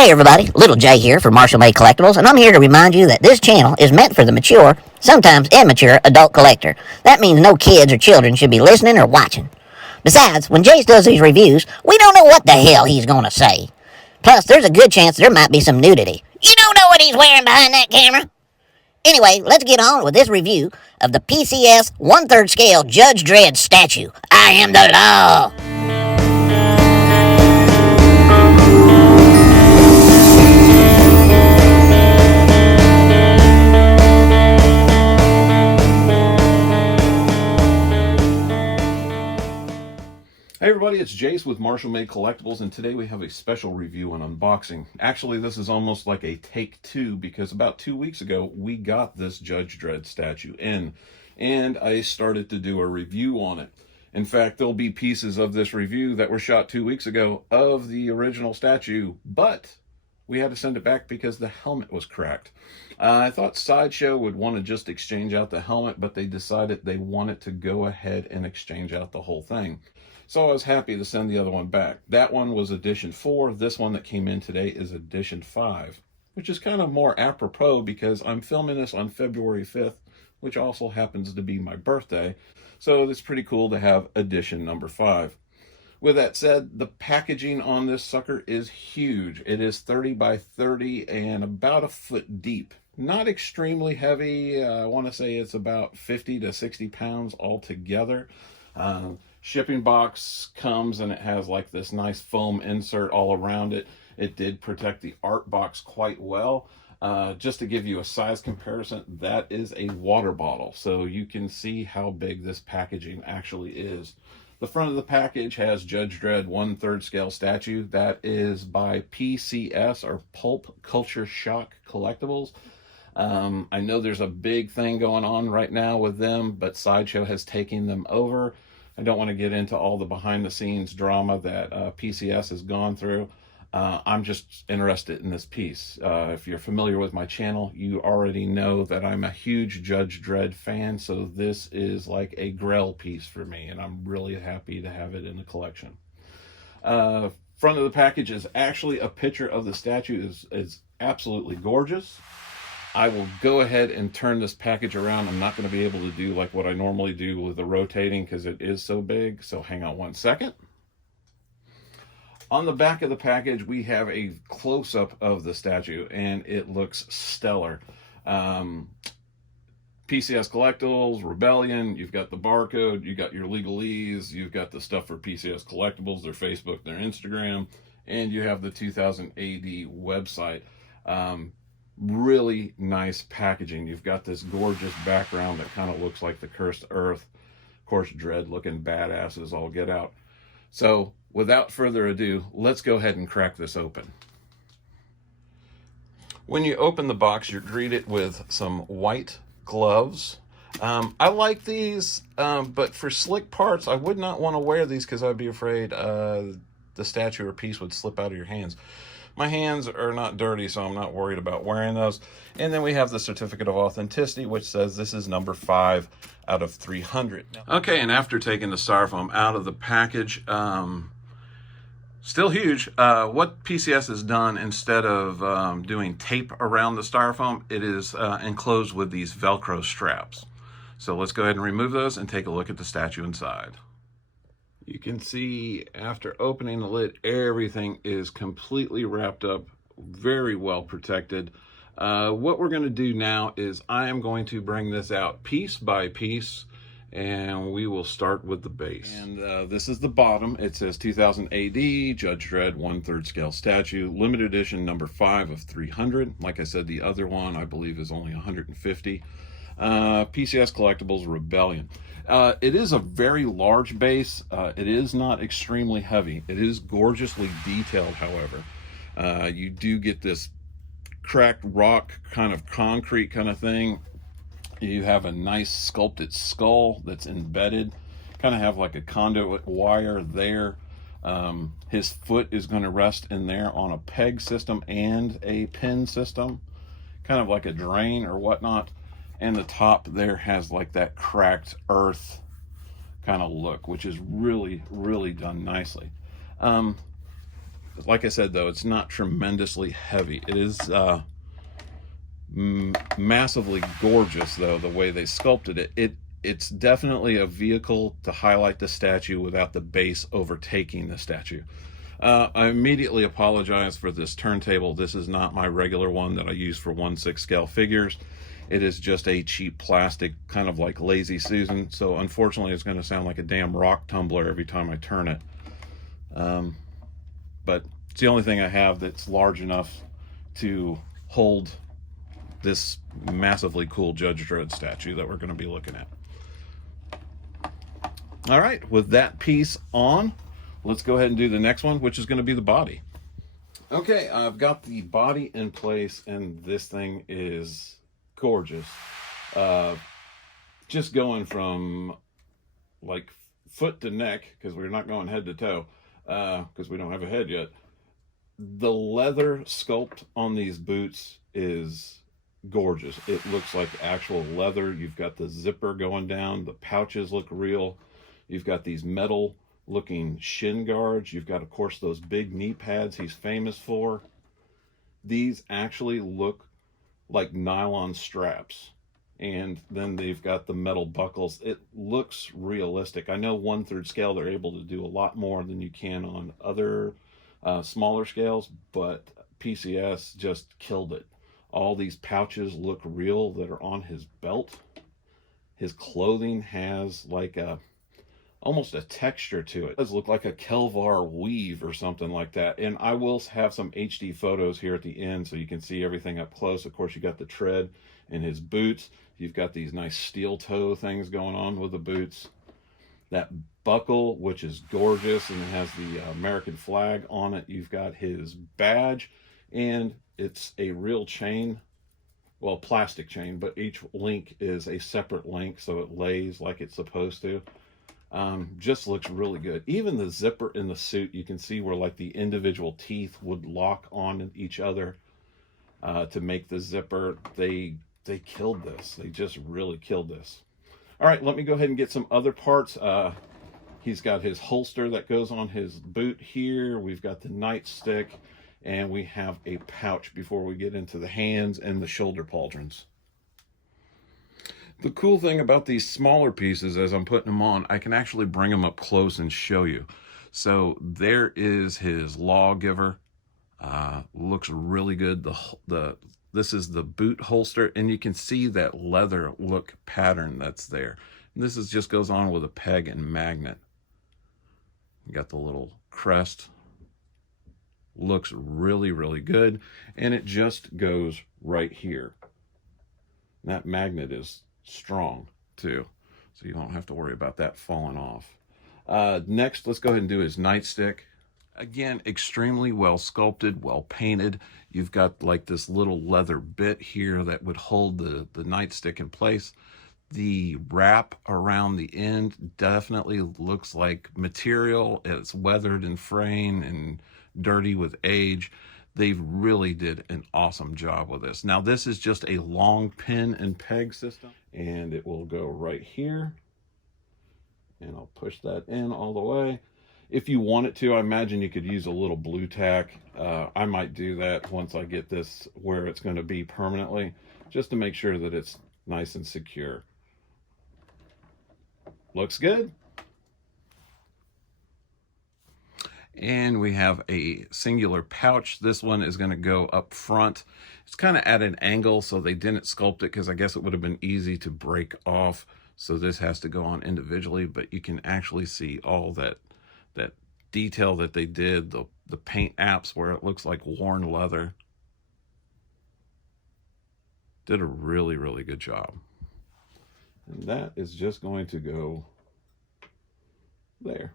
Hey everybody, Little Jay here for Marshall Made Collectibles, and I'm here to remind you that this channel is meant for the mature, sometimes immature adult collector. That means no kids or children should be listening or watching. Besides, when Jase does these reviews, we don't know what the hell he's gonna say. Plus, there's a good chance there might be some nudity. You don't know what he's wearing behind that camera. Anyway, let's get on with this review of the PCS 1/3 scale Judge Dredd statue. I am the law. Hey everybody, it's Jase with Marshall Made Collectibles, and today we have a special review and unboxing. Actually, this is almost like a take two, because about 2 weeks ago, we got this Judge Dredd statue in, and I started to do a review on it. In fact, there'll be pieces of this review that were shot 2 weeks ago of the original statue, but we had to send it back because the helmet was cracked. I thought Sideshow would want to just exchange out the helmet, but they decided they wanted to go ahead and exchange out the whole thing. So I was happy to send the other one back. That one was edition 4. This one that came in today is edition 5, which is kind of more apropos because I'm filming this on February 5th, which also happens to be my birthday. So it's pretty cool to have edition number 5. With that said, the packaging on this sucker is huge. It is 30 by 30 and about a foot deep. Not extremely heavy. I want to say it's about 50 to 60 pounds altogether. Shipping box comes and it has like this nice foam insert all around it. It did protect the art box quite well. Just to give you a size comparison, that is a water bottle. So you can see how big this packaging actually is. The front of the package has Judge Dredd 1/3 scale statue. That is by PCS, or Pulp Culture Shock Collectibles. I know there's a big thing going on right now with them, but Sideshow has taken them over. I don't want to get into all the behind the scenes drama that PCS has gone through. I'm just interested in this piece. If you're familiar with my channel, you already know that I'm a huge Judge Dredd fan, so this is like a Grail piece for me, and I'm really happy to have it in the collection. Front of the package is actually a picture of the statue. It's absolutely gorgeous. I will go ahead and turn this package around. I'm not going to be able to do like what I normally do with the rotating because it is so big. So hang on one second. On the back of the package, we have a close-up of the statue, and it looks stellar. PCS Collectibles, Rebellion, you've got the barcode, you got your legalese, you've got the stuff for PCS Collectibles, their Facebook, their Instagram, and you have the 2000 AD website. Really nice packaging. You've got this gorgeous background that kind of looks like the Cursed Earth. Of course, Dredd looking badasses all get out. So without further ado, let's go ahead and crack this open. When you open the box, you're greeted with some white gloves. I like these, but for slick parts, I would not want to wear these because I'd be afraid the statue or piece would slip out of your hands. My hands are not dirty, so I'm not worried about wearing those. And then we have the certificate of authenticity, which says this is number 5 out of 300. Okay, and after taking the styrofoam out of the package, still huge. What PCS has done, instead of doing tape around the styrofoam, it is enclosed with these Velcro straps. So let's go ahead and remove those and take a look at the statue inside. You can see after opening the lid, everything is completely wrapped up, very well protected. What we're going to do now is I am going to bring this out piece by piece, and we will start with the base. And this is the bottom. It says 2000 AD, Judge Dredd 1/3 scale statue, limited edition number 5 of 300. Like I said, the other one I believe is only 150. PCS Collectibles, Rebellion. It is a very large base. It is not extremely heavy. It is gorgeously detailed, however. You do get this cracked rock, kind of concrete kind of thing. You have a nice sculpted skull that's embedded. Kind of have like a conduit wire there. His foot is going to rest in there on a peg system and a pin system. Kind of like a drain or whatnot. And the top there has like that cracked earth kind of look, which is really, really done nicely. Like I said, though, it's not tremendously heavy. It is massively gorgeous, though, the way they sculpted it. It's definitely a vehicle to highlight the statue without the base overtaking the statue. I immediately apologize for this turntable. This is not my regular one that I use for 1/6 scale figures. It is just a cheap plastic, kind of like Lazy Susan. So unfortunately, it's going to sound like a damn rock tumbler every time I turn it. But it's the only thing I have that's large enough to hold this massively cool Judge Dredd statue that we're going to be looking at. All right, with that piece on, let's go ahead and do the next one, which is going to be the body. Okay, I've got the body in place, and this thing is gorgeous. Just going from like foot to neck, because we're not going head to toe, because we don't have a head yet. The leather sculpt on these boots is gorgeous. It looks like actual leather. You've got the zipper going down. The pouches look real. You've got these metal looking shin guards. You've got, of course, those big knee pads he's famous for. These actually look like nylon straps. And then they've got the metal buckles. It looks realistic. I know 1/3 scale, they're able to do a lot more than you can on other smaller scales, but PCS just killed it. All these pouches look real that are on his belt. His clothing has like almost a texture to it. It does look like a Kelvar weave or something like that. And I will have some HD photos here at the end so you can see everything up close. Of course, you got the tread in his boots. You've got these nice steel toe things going on with the boots. That buckle, which is gorgeous, and it has the American flag on it. You've got his badge, and it's a real chain. Well, plastic chain, but each link is a separate link, so it lays like it's supposed to. Just looks really good. Even the zipper in the suit, you can see where like the individual teeth would lock on each other to make the zipper. They killed this. They just really killed this. All right, let me go ahead and get some other parts. He's got his holster that goes on his boot here. We've got the nightstick, and we have a pouch before we get into the hands and the shoulder pauldrons. The cool thing about these smaller pieces, as I'm putting them on, I can actually bring them up close and show you. So there is his lawgiver. Looks really good. This is the boot holster, and you can see that leather look pattern that's there. And this just goes on with a peg and magnet. You got the little crest. Looks really, really good. And it just goes right here. And that magnet is strong too, so you don't have to worry about that falling off. Next, let's go ahead and do his nightstick. Again, extremely well sculpted, well painted. You've got like this little leather bit here that would hold the nightstick in place. The wrap around the end definitely looks like material. It's weathered and fraying and dirty with age. They really did an awesome job with this. Now, this is just a long pin and peg system, and it will go right here. And I'll push that in all the way. If you wanted to, I imagine you could use a little blue tack. I might do that once I get this where it's going to be permanently, just to make sure that it's nice and secure. Looks good. And we have a singular pouch. This one is going to go up front. It's kind of at an angle, so they didn't sculpt it because I guess it would have been easy to break off. So this has to go on individually, but you can actually see all that detail that they did, the paint apps where it looks like worn leather. Did a really, really good job. And that is just going to go there.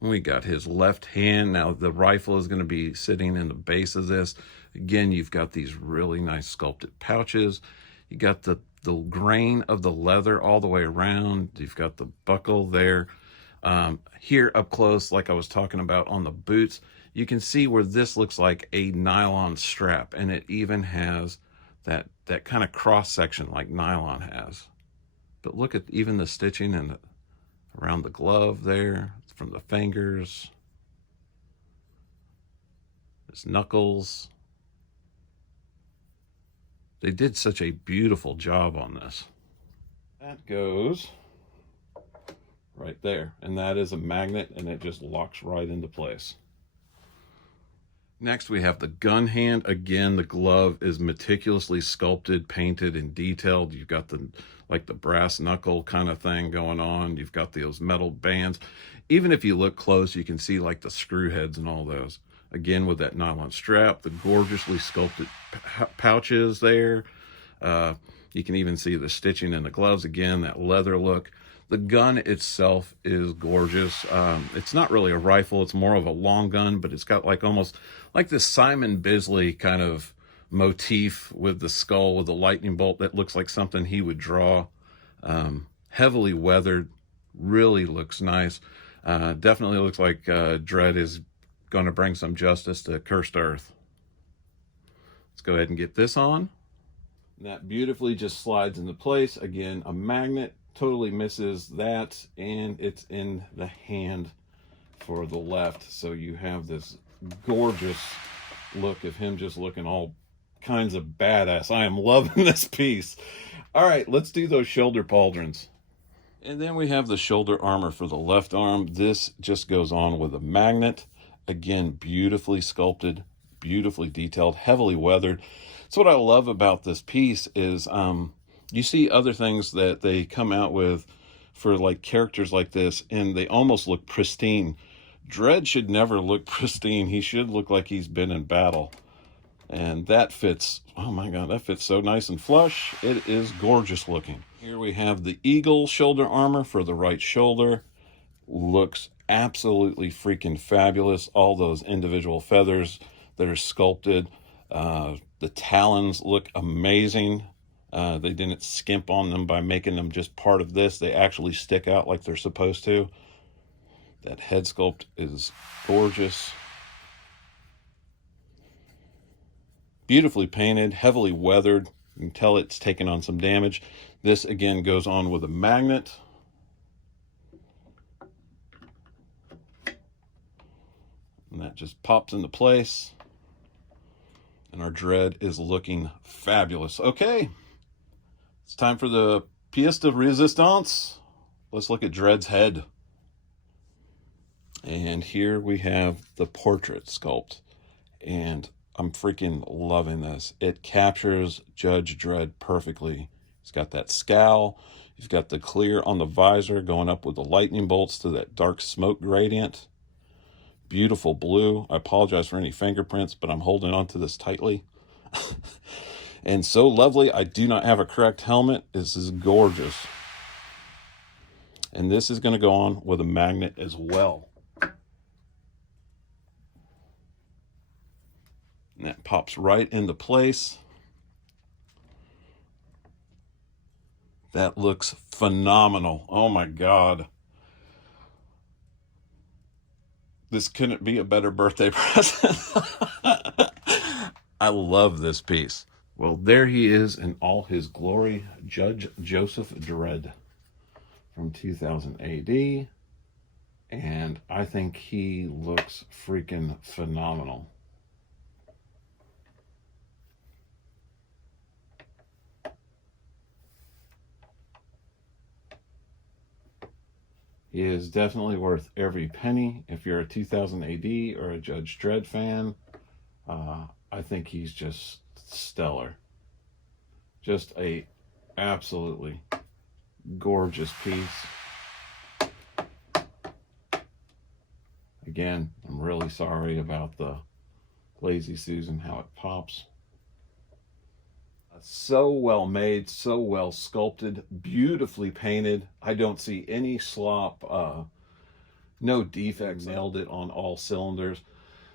We got his left hand. Now the rifle is going to be sitting in the base of this. Again, you've got these really nice sculpted pouches. You got the grain of the leather all the way around. You've got the buckle there. Here up close, like I was talking about on the boots, you can see where this looks like a nylon strap, and it even has that that kind of cross section like nylon has. But look at even the stitching and around the glove there, from the fingers, his knuckles. They did such a beautiful job on this. That goes right there, and that is a magnet, and it just locks right into place. Next, we have the gun hand. Again, the glove is meticulously sculpted, painted, and detailed. You've got the brass knuckle kind of thing going on. You've got those metal bands. Even if you look close, you can see like the screw heads and all those. Again, with that nylon strap, the gorgeously sculpted pouches there. You can even see the stitching in the gloves. Again, that leather look. The gun itself is gorgeous. It's not really a rifle. It's more of a long gun, but it's got like almost like this Simon Bisley kind of motif with the skull with the lightning bolt. That looks like something he would draw. Heavily weathered, really looks nice. Definitely looks like Dredd is going to bring some justice to cursed earth. Let's go ahead and get this on. And that beautifully just slides into place. Again, a magnet. Totally misses that, and it's in the hand for the left, so you have this gorgeous look of him just looking all kinds of badass. I am loving this piece. All right, let's do those shoulder pauldrons. And then we have the shoulder armor for the left arm. This just goes on with a magnet. Again, beautifully sculpted, beautifully detailed, heavily weathered. So what I love about this piece is you see other things that they come out with for like characters like this, and they almost look pristine. Dredd should never look pristine. He should look like he's been in battle. And that fits, oh my God, that fits so nice and flush. It is gorgeous looking. Here we have the eagle shoulder armor for the right shoulder. Looks absolutely freaking fabulous. All those individual feathers that are sculpted. The talons look amazing. They didn't skimp on them by making them just part of this. They actually stick out like they're supposed to. That head sculpt is gorgeous. Beautifully painted, heavily weathered. You can tell it's taken on some damage. This again goes on with a magnet. And that just pops into place. And our Dredd is looking fabulous. Okay. It's time for the pièce de résistance. Let's look at Dredd's head. And here we have the portrait sculpt. And I'm freaking loving this. It captures Judge Dredd perfectly. He's got that scowl. You've got the clear on the visor going up with the lightning bolts to that dark smoke gradient. Beautiful blue. I apologize for any fingerprints, but I'm holding on to this tightly. And so lovely. I do not have a correct helmet. This is gorgeous. And this is going to go on with a magnet as well. And that pops right into place. That looks phenomenal. Oh my God. This couldn't be a better birthday present. I love this piece. Well, there he is in all his glory, Judge Joseph Dredd from 2000 AD. And I think he looks freaking phenomenal. He is definitely worth every penny. If you're a 2000 AD or a Judge Dredd fan, I think he's just stellar. Just a absolutely gorgeous piece. Again, I'm really sorry about the Lazy Susan, how it pops. So well made, so well sculpted, beautifully painted. I don't see any slop, no defects. Nailed it on all cylinders.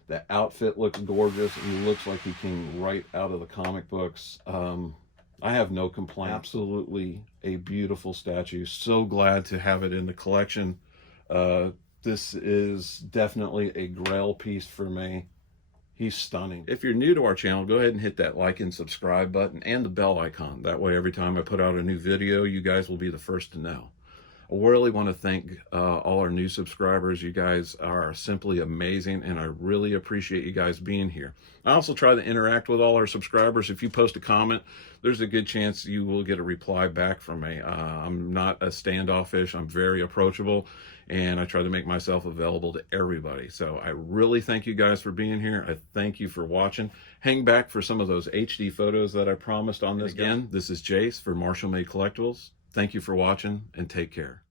The outfit looks gorgeous. He looks like he came right out of the comic books. I have no complaint. Absolutely a beautiful statue. So glad to have it in the collection. This is definitely a grail piece for me. He's stunning. If you're new to our channel, go ahead and hit that like and subscribe button and the bell icon. That way, every time I put out a new video, you guys will be the first to know. I really want to thank all our new subscribers. You guys are simply amazing, and I really appreciate you guys being here. I also try to interact with all our subscribers. If you post a comment, there's a good chance you will get a reply back from me. I'm not a standoffish. I'm very approachable, and I try to make myself available to everybody. So I really thank you guys for being here. I thank you for watching. Hang back for some of those HD photos that I promised on this. Again, this is Jase for Marshall Made Collectibles. Thank you for watching, and take care.